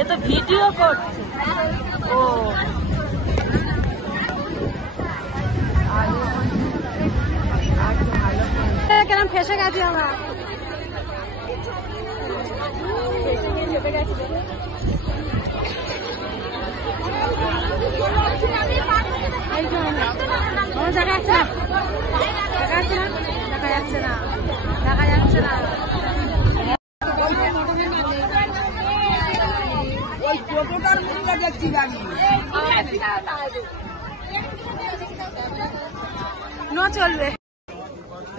এ তো ভিডিও করছে। ও কেরম ফেসে গেছি আমরা। দেখা যাচ্ছে না, দেখা যাচ্ছে না, দেখা যাচ্ছে না, দেখা যাচ্ছে না। চলবে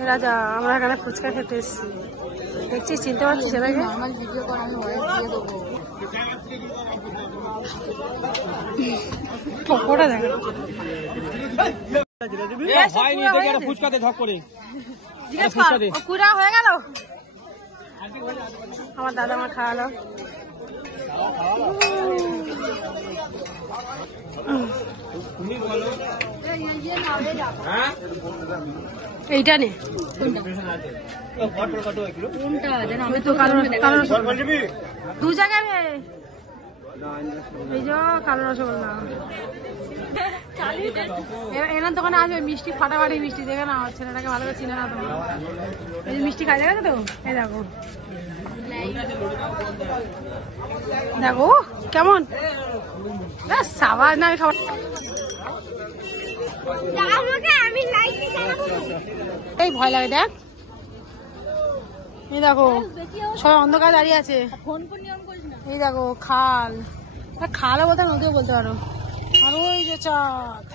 রাজা। আমরা এখানে ফুচকা খেতে এসেছি, দেখছি চিনতে পারছি সেটাকে। পকোড়া দেখা কুড়া হয়ে গেল। আমার দাদা মা খাওয়ালো। এইটা নে দু জায়গায় এই যে কালো রসগোল্লা। এনার দোকানে আসবে মিষ্টি, ফাটাফাটি মিষ্টি। দেখে না ছেলেটাকে ভালো করে চিনে না তোমার। এই মিষ্টি খাই দেখে তো, এই দেখো দেখো কেমন সাবাস না খাবার। এই ভয় লাগে দেখ, এই দেখো সবাই অন্ধকার দাঁড়িয়ে আছে। এই দেখো খাল, খালও বলতে নদীও বলতে পারো। আর ওই যে চাঁদ।